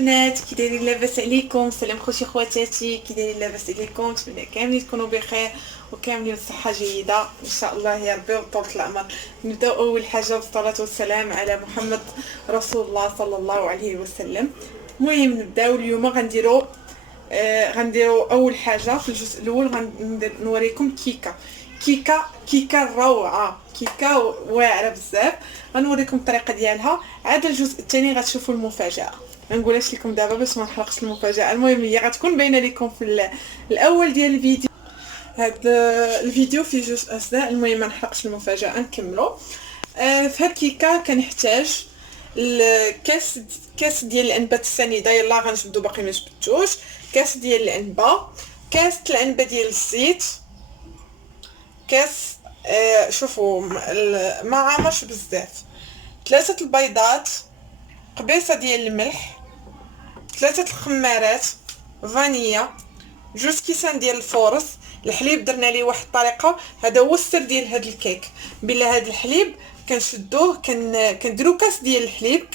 البنات، كي دايرين؟ لاباس عليكم؟ سلام خوتي خواتاتي، كي دايرين؟ لاباس عليكم؟ نتمنى كاملين تكونوا بخير وكاملين بصحه جيده ان شاء الله يا ربي وطولة العمر. نبداو اول حاجه بالصلاه والسلام على محمد رسول الله صلى الله عليه وسلم. المهم نبداو اليوم غنديرو اول حاجه في الجزء الاول غنوريكم كيكه روعه، كيكه واعره بزاف. غنوريكم الطريقه ديالها. عاد الجزء الثاني غتشوفوا المفاجاه. ما نقولهاش لكم دابا باش ما نحرقش المفاجاه. المهم هي غتكون باينه لكم في الاول ديال الفيديو. هاد الفيديو فيه جوج اجزاء. المهم ما نحرقش المفاجاه، نكملوا. في هاد الكيكه كنحتاج كاس ديال العنبه السنيده. يلا غنجبدو، باقي ما جبدتوش. كاس ديال العنبه، كاس العنبه ديال الزيت، كاس شوفوا ما عامرش بزاف، 3 البيضات، قبيصه ديال الملح، 3 الخمارات، فانيا، 2 كيسان ديال الفورص. الحليب درنا ليه واحد الطريقه، هذا هو السر ديال هذا الكيك. بلا هذا الحليب كنشدوه كنديروا كاس ديال الحليب،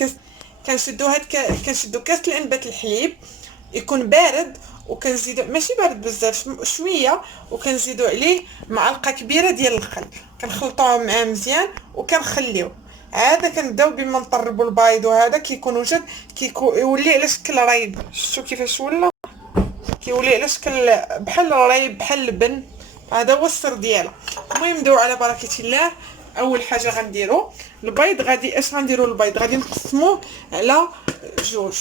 كنشدو كاس العنبه الحليب يكون بارد، وكنزيدو ماشي بارد بزاف، شويه، وكنزيدو عليه معلقه كبيره ديال الخل، كنخلطوه معاه مزيان وكنخليوه. عاد كنبداو بما نطربوا البيض، وهذا كيكون وجد يولي على شكل ريب. شفتوا كيفاش ولا؟ كيولي على شكل بحال الريب، بحال اللبن. هذا هو السر ديالها. المهم ندوي على بركه الله. اول حاجه غنديروا البيض. غنديروا البيض غادي نقسموه على جوج.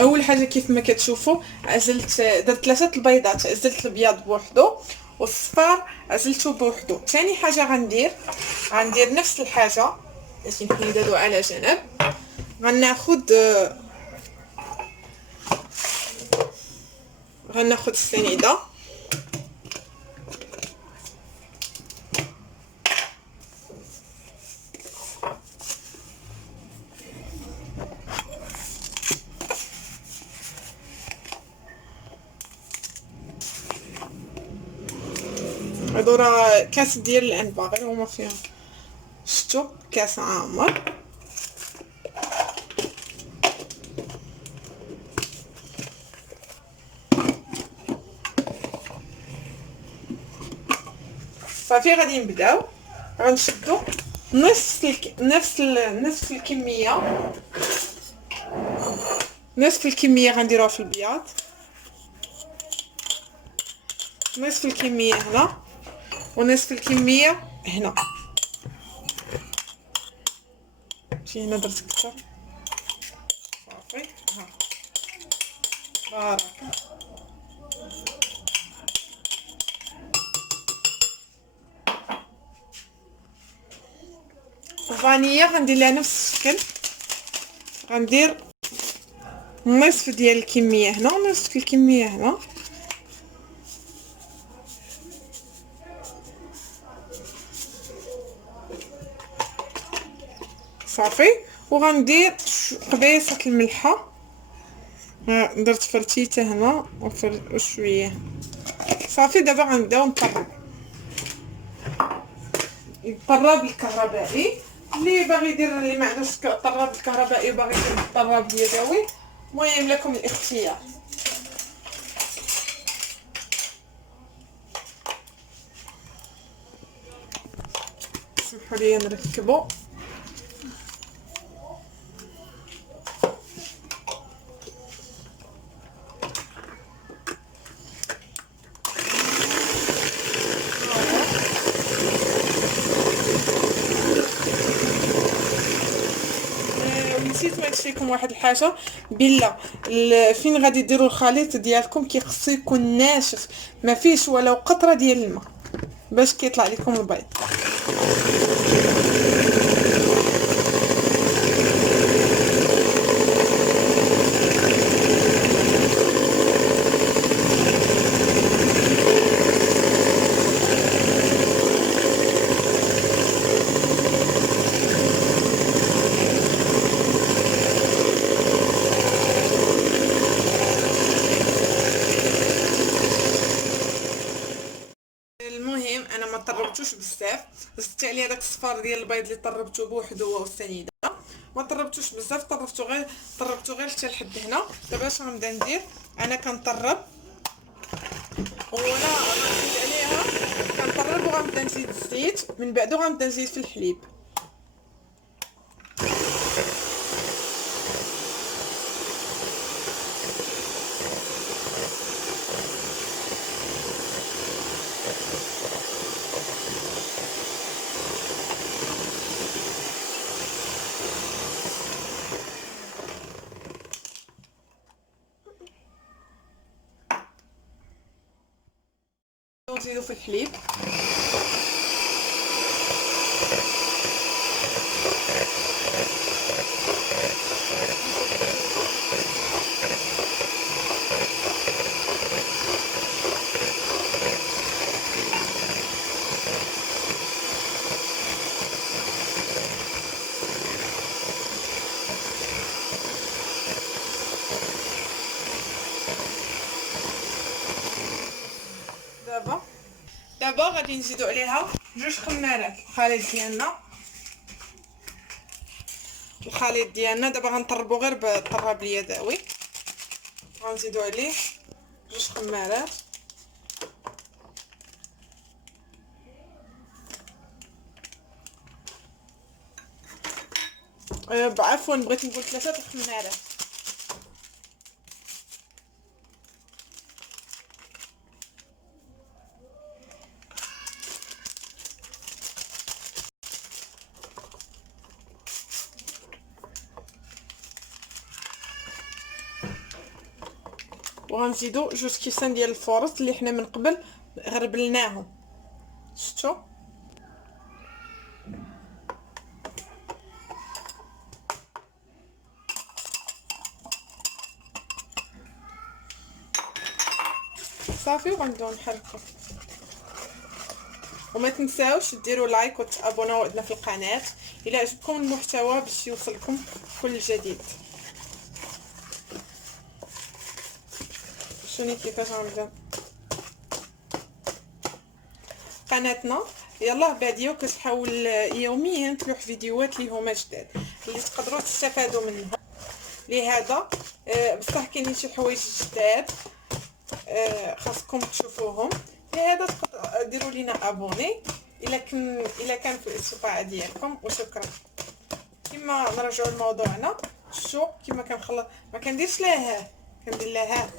اول حاجه كيف ما كتشوفوا درت 3 البيضات، عزلت الابيض بوحدو والصفار عزلته بوحدو. ثاني حاجه غندير نفس الحاجه. باش نحيد هادو على جنب. غناخد السنيده، هادو راه كاس ديال العنبه غير هما فيهم. شفتوا كاس عامر. صافي غادي نبداو. غنشدو نصف الكميه غنديروها في البياض، نصف الكميه هنا ونصف الكميه هنا. شي هنا درت كثر. صافي ها بركه. الفانيلا غندير لها نفس الشكل. غندير نصف ديال الكميه هنا ونصف الكميه هنا. صافي. وغندير قبيصه الملحه. درت فرتيته هنا وشويه. صافي دابا غنبداو نطرب الكهربائي. اللي باغي يدير، اللي ما عندوش الطراب الكهربائي باغي يدير الطراب اليدوي، المهم لكم الاختيار. سمحوا لي نركبو. نسيت ما قلت لكم واحد الحاجه. بلا فين غادي ديروا الخليط ديالكم خصو يكون ناشف، ما فيش ولو قطره ديال الماء باش كيطلع لكم البيض. المهم انا ما طربتوش بزاف، زدت عليه داك الصفار ديال البيض اللي طربته بوحدو والسنيده. ما طربتوش بزاف، طربتو غير حتى لحد هنا. دابا اش غنبدا ندير؟ انا كنطرب، وانا غنزيد عليها، كنطرب وغنبدا نزيد الزيت من بعد، وغنبدا نزيد في الحليب. ونزيدو في الحليب. دابا غادي نزيدو عليها 2 خمارات الخليط ديالنا. دابا غنطربو غير بالطراب اليدوي. غنزيدو عليه 2 خمارات. عفوا بغيت نقول 3 الخمارات. وغنزيدو 2 كيسان ديال الفورص اللي حنا من قبل غربلناهم. شفتوا؟ صافي، وغنبداو نحركو. وما تنساوش ديروا لايك وتابوناو عندنا في القناه الى عجبكم المحتوى باش يوصلكم كل جديد. شوني كيفاش غنبدا قناتنا يلاه باديه، وكتحاول يوميا تلوح فيديوهات اللي هما جداد اللي تقدروا تستفادوا منهم. لهذا بصح كاينين شي حوايج جداد خاصكم تشوفوهم. لهذا ديروا لينا ابوني الا كان في الاستطاعه ديالكم. وشكرا. كما نرجعوا لموضوعنا، شو كما كنخلط ما كنديرش لها، كندير لها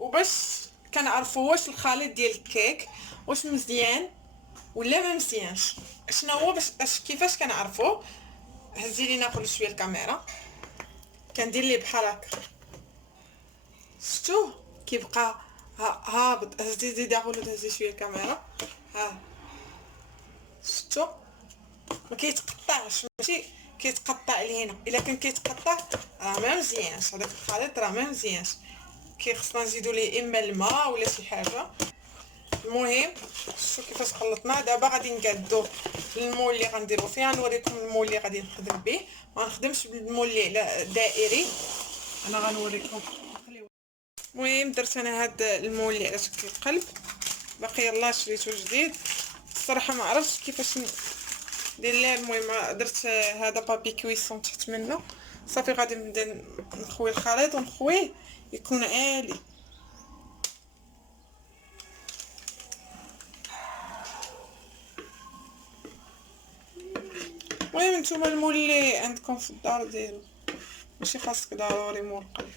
وباش كنعرفوا واش الخليط ديال الكيك واش مزيان ولا ما مزيانش. شنو هو باش كيفاش كنعرفوا؟ هزي لي ناخذ شويه الكاميرا، كندير ليه بحال هكا. شفتوه كيبقى هابط. هزي زيد اخذ هزي شويه الكاميرا. شفتو ما كيتقطعش، ماشي كيتقطع لهنا. الا كان كيتقطع راه ما مزيانش، هذاك الخليط راه ما مزيانش. خصنا نزيدو ليه اما الماء ولا شي حاجه. المهم شوفوا كيفاش خلطنا. دابا غادي نقادو المول اللي غنديرو فيها. نوريكم المول اللي غادي نخدم به. ما نخدمش بالمول اللي دائري، انا غنوريكم. المهم درت انا هاد المول اللي على شكل قلب، باقي يلاه شريتو جديد. الصراحه ما عرفتش كيفاش ندير ليه. المهم درت هذا بابي كويسون تحت منه. صافي غادي نبدا نخوي الخليط ونخويه يكون عالي. المهم نتوما المول اللي عندكم في الدار ديروا، ماشي خاصك ضروري مول قلب.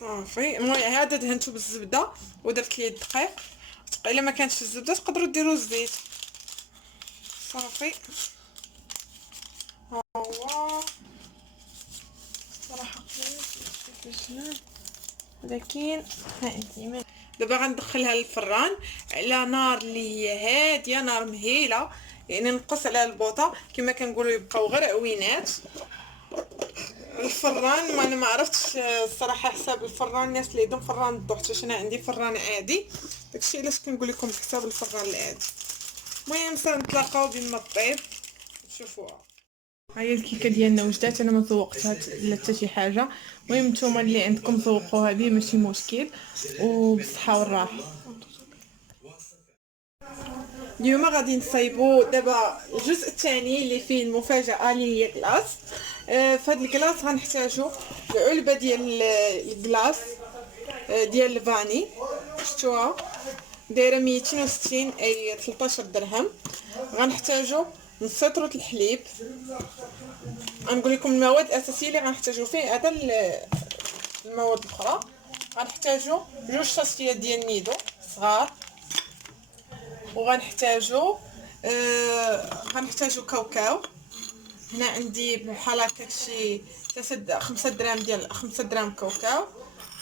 صافي. المهم هذا دهنته بالزبده ودرت ليه الدقيق. الا ما كانتش الزبده تقدروا ديروا الزيت. صافي ها هو صراحه كيفاش، ولكن ها انت دابا غندخلها للفران على نار اللي هي هاديه، نار مهيله، يعني نقص على البوطه كما كنقولوا يبقاو غير عوينات. الفران ما انا ما عرفتش الصراحه حساب الفران، الناس اللي عندهم فران الضغط، واش انا عندي فران عادي، داكشي علاش كنقول لكم بحساب الفران العادي. المهم نتلاقاو بما طيب تشوفوها. ها هي الكيكه ديالنا وجدات، انا ما ذوقتها لا حتى شي حاجه. المهم نتوما اللي عندكم ذوقوها به ماشي مشكل، وبالصحه والراحه. اليوم غادي نصايبو دابا الجزء الثاني اللي فيه المفاجاه اللي هي كلاص. فهاد الكلاص غنحتاجو العلبه ديال الكلاص ديال الفاني، شفتوها دايره 260 اي 13 درهم. غنحتاجو نص لتر الحليب. غنقول لكم المواد الاساسيه اللي غنحتاجو فيه هذا المواد الاخرى. غنحتاجو جوج شاصيات ديال النيدو صغار، وغنحتاجو غنحتاجو كاوكاو. هنا عندي بحال هكا شي 5 دراهم ديال 5 دراهم كاوكاو.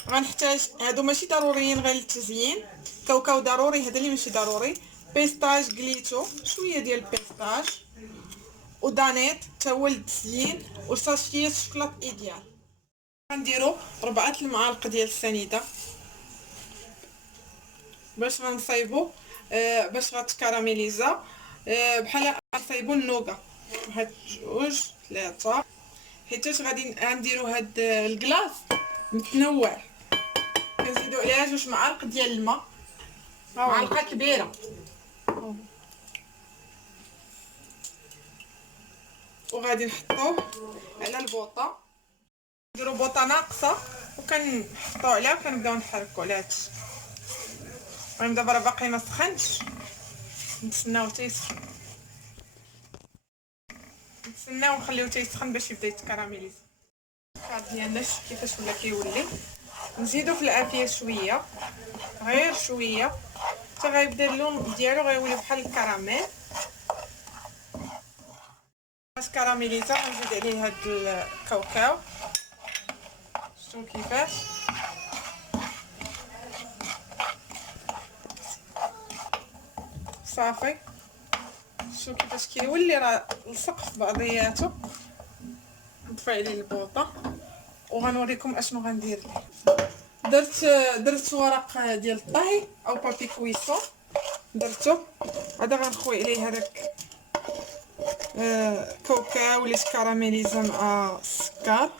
غنحتاج هادو ماشي ضروريين غير للتزيين، كاوكاو ضروري، هذا اللي ماشي ضروري. بيستاج قليتو شويه ديال البيستاج، ودانيت تا هو للتزيين، وصاشيه شوكولاط ايديال. غنديرو 4 المعالق ديال السنيده باش غنصايبو باش غتكراميليزا. بحال غنصايبو النوغا، واحد جوج 3، حيتاش غادي غنديرو هاد الكلاص متنوع. كنزيدو عليها 2 معالق ديال الماء، معلقه كبيره، وغادي نحطوه على البوطه. نديرو بوطه ناقصه وكنحطو عليها وكنبداو نحركو على هادشي. المهم دابا راه باقي ما سخنش، نتسناو تيسخن، نتسناو نخليوه تيسخن باش يبدا يتكراميليز. الخضر ديالنا كيفاش ولا كيولي. نزيدو في العافيه شويه، غير شويه، حتى غيبدا اللون ديالو غيولي بحال الكراميل. باش كراميليزا غنزيد عليه هاد الكاوكاو، شفتو كيفاش. صافي شوفوا كيفاش كيولي، راه لصق في بعضياتو. نطفي عليه البوطه وغنوريكم اشنو غندير ليه. درت ورق ديال الطهي او بابي كويسون، درتو هذا غنخوي عليه هذاك كاوكاو اللي تكراميليزا مع السكر،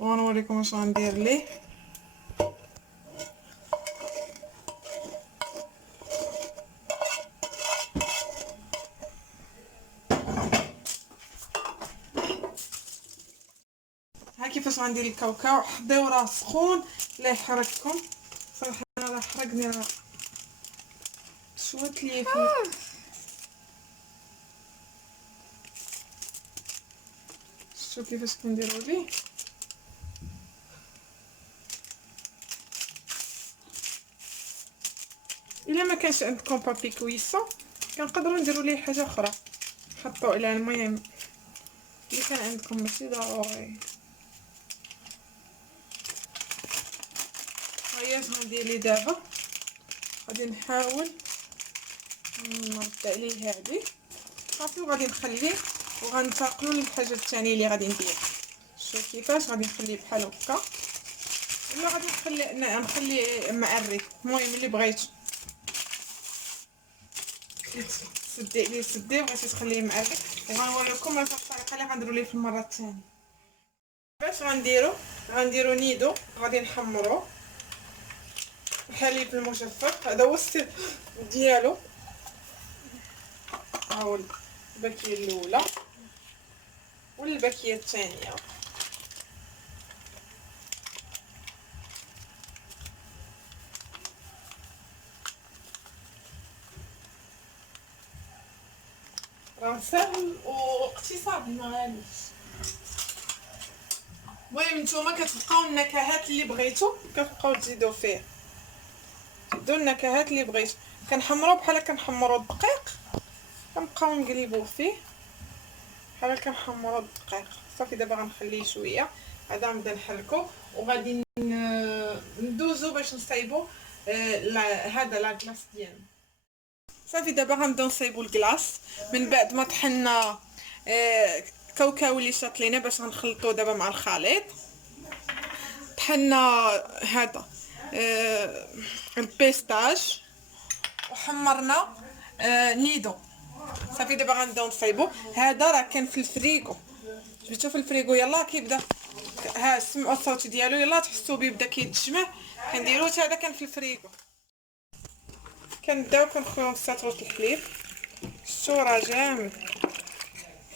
وغنوريكم اش غندير ليه. ها كيفاش غندير الكاوكاو. حضيو راه سخون لا يحرقكم، صراحه انا راه حرقني، راه شوات ليا فيه. شوفوا كيفاش كنديروا ليه. الا ما كانش عندكم بابي كويسون كنقدروا نديروا ليه حاجه اخرى، حطوا عليها. المهم اللي كان عندكم ماشي ضروري. هيا اش غندير ليه دابا، غادي نحاول نرد عليه هادي صافي، وغادي نخليه وغنتقلوا للحاجه الثانيه اللي غادي ندير. شوف كيفاش غادي نخليه بحال هكا، ولا غادي نخليه معري. المهم اللي بغيتو سدي عليه سدي، بغيتي تخليه معري. وغنوريكم الطريقه اللي غنديروا ليه في المره الثانيه. باش غنديرو نيدو، غادي نحمروه الحليب المجفف، هذا هو السر ديالو. ها هو الباكيه الاولى والباكيه الثانيه. راه سهل واقتصادي ما غاليش. المهم نتوما كتبقاو النكهات اللي بغيتو كتبقاو تزيدوا فيه، تزيدوا النكهات اللي بغيتو. كنحمرو بحال كنحمرو الدقيق، كنبقاو نقلبوه فيه بحال كنحمرو الدقيق. صافي دابا غنخليه شويه، هذا غنبدا نحركو وغادي ندوزو باش نصايبو هذا لاكلاص ديالنا. صافي دابا غنبداو نصايبو الكلاص من بعد ما طحنا كاوكاو اللي شاط لينا باش غنخلطوه دابا مع الخليط. طحنا هذا البيستاج وحمرنا نيدو. صافي دابا غنبداو نصايبو. هذا راه كان في الفريغو، جبتو في الفريغو يلاه كيبدا ها سمعوا الصوت ديالو، يلاه تحسوا بيه بدا كيتجمع. كنديروه هذا كان في الفريغو. كنبداو كنخويو نسطرو الحليب. شتو راه جامد،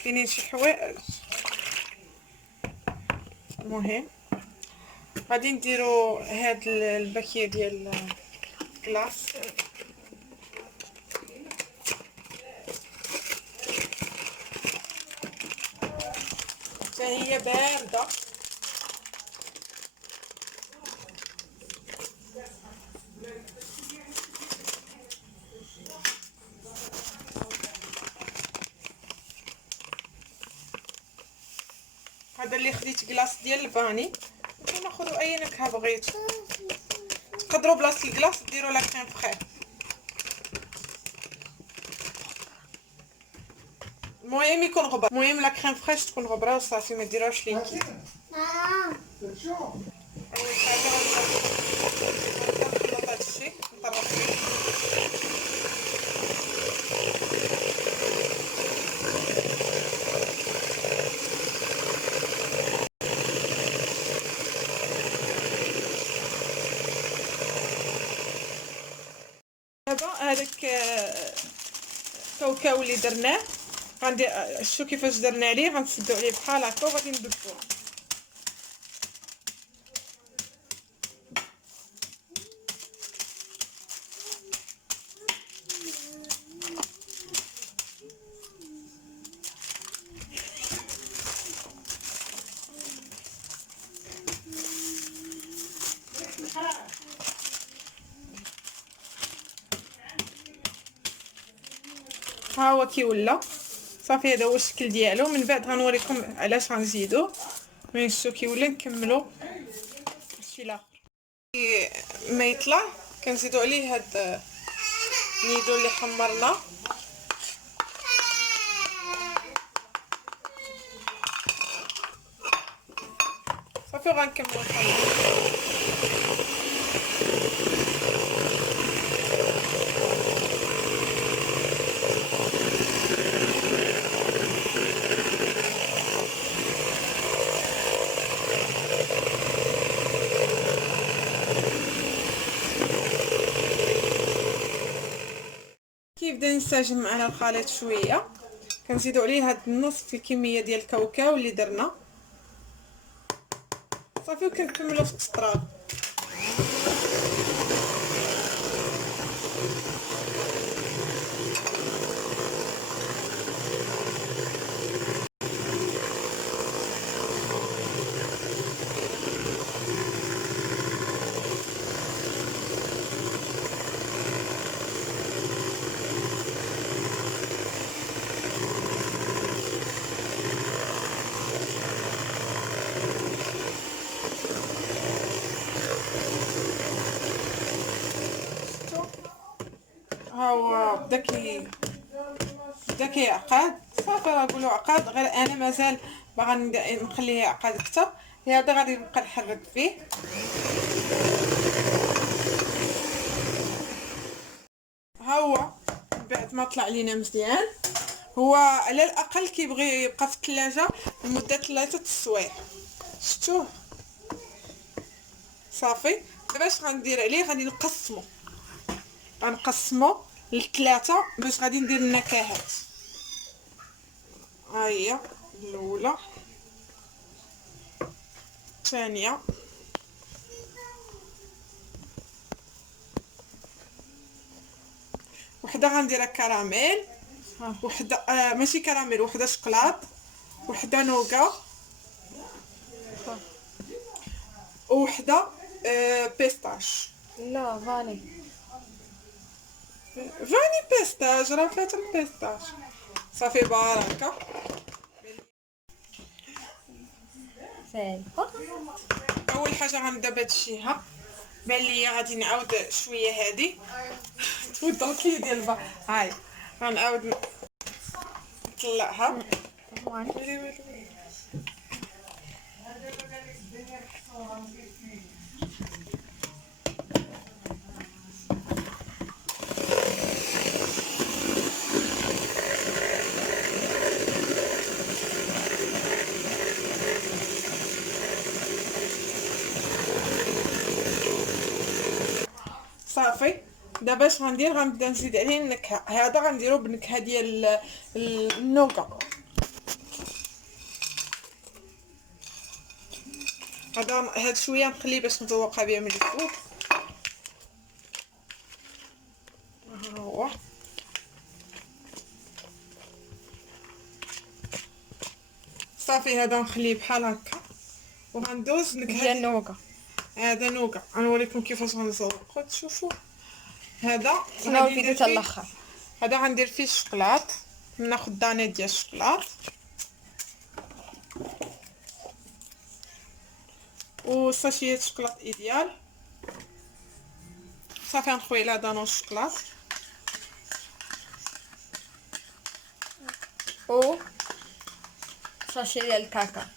كاينين شي حوايج. المهم غادي نديرو هاد الباكيه ديال الكلاص. حتى هي بارده. هذا اللي خديت كلاص ديال الفاني، نتوما خذوا اي نكهه بغيتو. تقدروا بلاصه الكلاص ديروا لا كريم فخير. المهم يكون غبر، المهم لا كريم فريش تكون غبره وصافي، ما ديروش لي. اول حاجه غنخلط هذا الشيء نطرف فيه. دابا هذاك كاوكاو اللي درناه غندير شوفوا كيفاش درنا عليه، غنسدو عليه بحال هكا وغادي نبدلوه. ها هو كي ولا صافي، هذا هو الشكل ديالو. من بعد غنوريكم علاش غنزيدوه. ملي شتو كي ولا نكملو الشيء الاخر. ما يطلع كنزيدو عليه هاد النيدو اللي حمرنا. صافي وغنكملو الخليط. كيبدا ينسجم معنا الخليط شويه، كنزيدو عليه هاد النصف الكميه ديال الكاوكاو اللي درنا. صافي وكنكملو في القسطرات. ها هو بدا كيعقد. صافي راه نقولوا عقد، غير انا مازال باغا نخليه يعقد اكثر. هذا غادي نبقى نحرك فيه. ها هو بعد ما طلع لينا مزيان، هو على الاقل كيبغي يبقى في الثلاجه لمده 3 السوايع. شفتوه صافي. دابا اش غندير عليه؟ غادي غنقسمو لثلاثه باش غادي ندير النكهات. ها هي الاولى، الثانيه، وحده غنديرها كراميل، وحده ماشي كراميل، وحده شوكولات، وحده نوغا. ووحده بيستاش. لا فاني. فاني بيستاج، راه فات البيستاج. صافي بركه. فقط. اول حاجه غنبدا بهادشيها، بان ليا غادي نعاود شويه هادي ودونك لي ديال البا. هاي غنعاود نطلعها. ويلي ويلي. صافي دابا اش غندير، غنبدا نزيد عليه النكهه. هذا غنديرو بنكهه ديال النوكا. هاد شويه نخليه باش نذوقها بها من الفوق. ها هو صافي، هذا نخليه بحال هكا وغندوز نكهه ديال النوكا. هذا نوكا. غنوريكم كيفاش غنزوقو. تشوفوا هذا شنو غادي الفيديو ندير تاع فيه، الاخر. هذا غندير فيه الشوكولات. ناخذ دانه ديال الشوكولات وساشيه شوكولات ايديال. صافي غنخوي على دانون الشوكولات و ساشي ديال الكاكا.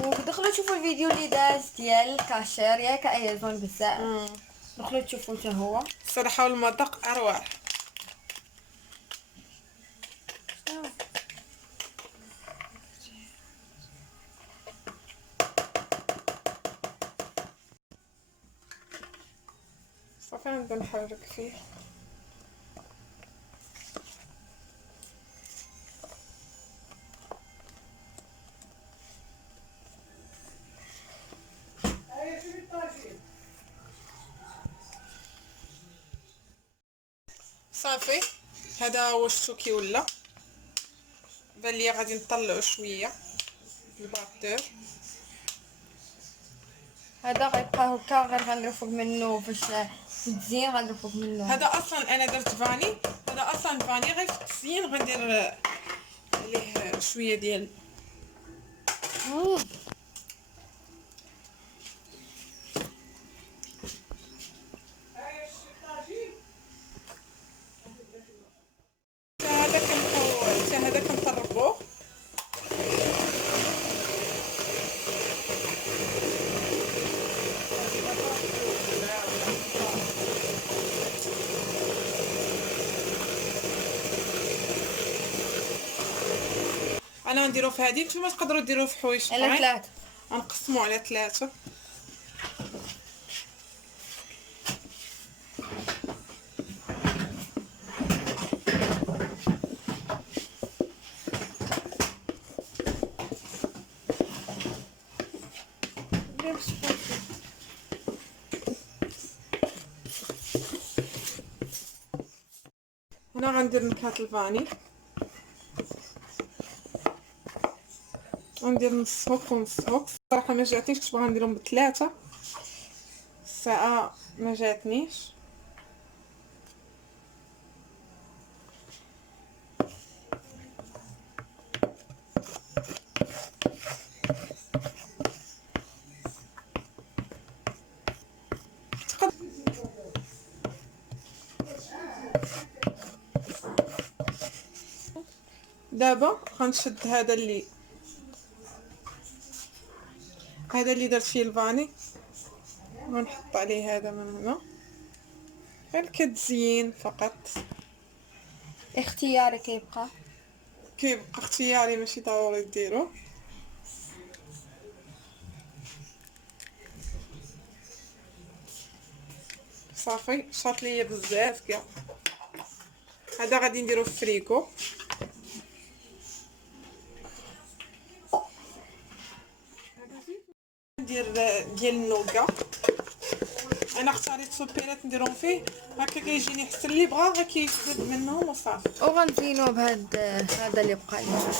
ودخلوا تشوفوا الفيديو اللي داز ديال الكاشير ياك ايزون بزاف. دخلوا تشوفوا حتى هو. الصراحه والمذاق اروع. صافي نبدا نحرك فيه. صافي هذا هو الشوكي ولا بان ليا غادي نطلعو شويه الباتور. هذا غيبقى هكا، غير غنديرو فوق منه باش تزين. غنديرو فوق منه هذا اصلا انا درت فاني، هذا اصلا فاني. غير في التزيين غندير عليه شويه ديال هذا كنطربوه. انا نديرو في هذه، نتوما تقدروا ديروه في حوايج على اخرين. 3. غنقسمو على 3. هنا غندير نكهه الفاني، غندير نص هوك ونص هوك. الصراحه ما جاتنيش، كنت باغا نديرهم ب3. الساعه ما جاتنيش. دابا غنشد هذا اللي درت فيه الفاني، ونحط عليه هذا من هنا غير كتزيين فقط. اختياري كيبقى اختياري، ماشي ضروري ديروه. صافي شاط ليا بزاف كاع. هذا غادي نديرو في الفريكو. ندير ديال النوكا. انا اختاريت سوبيرات نديرهم فيه هكا كيجيني حتى اللي بغا غير كيزيد منهم وصافي. وغنزينوه بهاد هذا اللي بقى لي.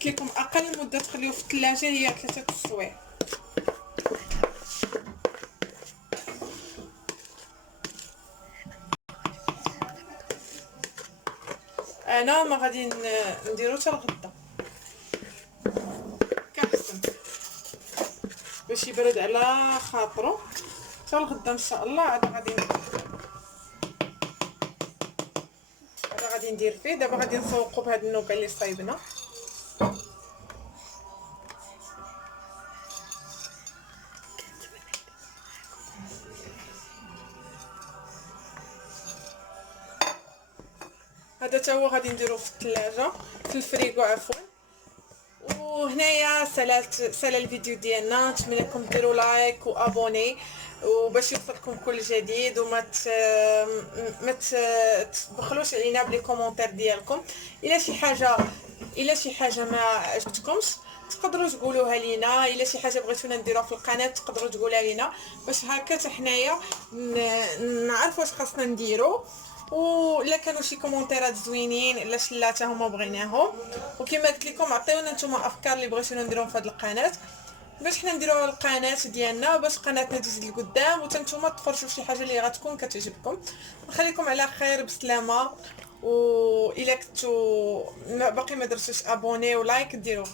قلت لكم اقل مده تخليوه في الثلاجه هي 3 السوايع. انا ما غادي نديرو حتى الغدا كنحسن باش يبرد على خاطرو حتى الغدا ان شاء الله. عاد غادي ندير فيه. دابا غادي نسوقو بهاد النوبه اللي صايبنا. هذا تا هو غادي نديروه في الثلاجه في الفريغو عفوا. وهنايا سالا الفيديو ديالنا. نتمنى لكم ديروا لايك وابوني وباش يوصلكم كل جديد، وما ما تبخلوش علينا بلي كومونتير ديالكم. الا شي حاجه ما عجبتكمش تقدروا تقولوها لينا. الا شي حاجه بغيتونا نديروها في القناه تقدروا تقولها لينا باش هكا حتى حنايا نعرفوا واش خاصنا نديرو. ولا كانوا شي كومونتيرات زوينين الا شلاته هما بغيناهم. وكما قلت لكم عطيونا نتوما افكار اللي بغيتونا نديروهم في هذه القناه باش حنا نديروا القناه ديالنا وباش قناتنا تزيد لقدام وتنتوما تفرجوا شي حاجه اللي غتكون كتعجبكم. نخليكم على خير بسلامه. و الا كنتو باقي ما درتوش ابوني ولايك ديروه.